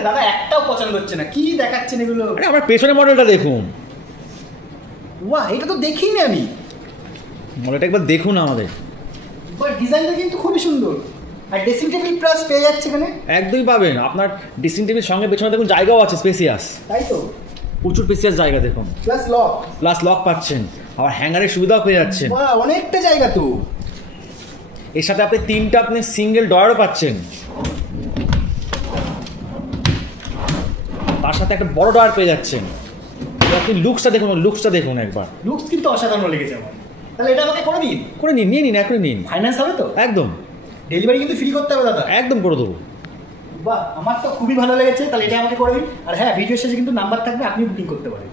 আরে দাদা একটাও পছন্দ হচ্ছে না, কি দেখাচ্ছেন এগুলো? আরে আমার পেছনের মডেলটা দেখুন। বাহ, এটা তো দেখিনি আমি। মডেলটা একবার দেখুন আমাদের। ডিজাইনটা কিন্তু খুবই সুন্দর। আর ড্রেসিং টেবিল প্লাস পেয়ে যাচ্ছে এখানে। একদমই পাবেন, আপনার ড্রেসিং টেবিল সঙ্গে পেছনে দেখুন জায়গাও আছে, স্পেসিয়াস। তাই তো, প্রচুর স্পেসিয়াস জায়গা দেখুন। প্লাস লক পাচ্ছেন, আবার হ্যাঙ্গারের সুবিধাও পেয়ে যাচ্ছেন। বাহ, অনেকটা জায়গা তো। এর সাথে আপনি তিনটা সিঙ্গেল ডয়ারও পাচ্ছেন, তার সাথে একটা বড় ডয়ার পেয়ে যাচ্ছেন। আপনি লুকসটা দেখুন একবার। লুকস কিন্তু অসাধারণ লেগেছে আমার। তাহলে এটা আমাকে করে দিন। নিয়ে নিন, এখনই নিন। ফাইন্যান্স হবে তো? একদম। ডেলিভারি কিন্তু ফ্রি করতে হবে দাদা? একদম করে দেবো। বাহ, আমার তো খুবই ভালো লেগেছে। তাহলে এটা আমাকে করে দিন। আর হ্যাঁ, ভিডিও শেষে কিন্তু নাম্বার থাকবে, আপনি বুকিং করতে পারেন।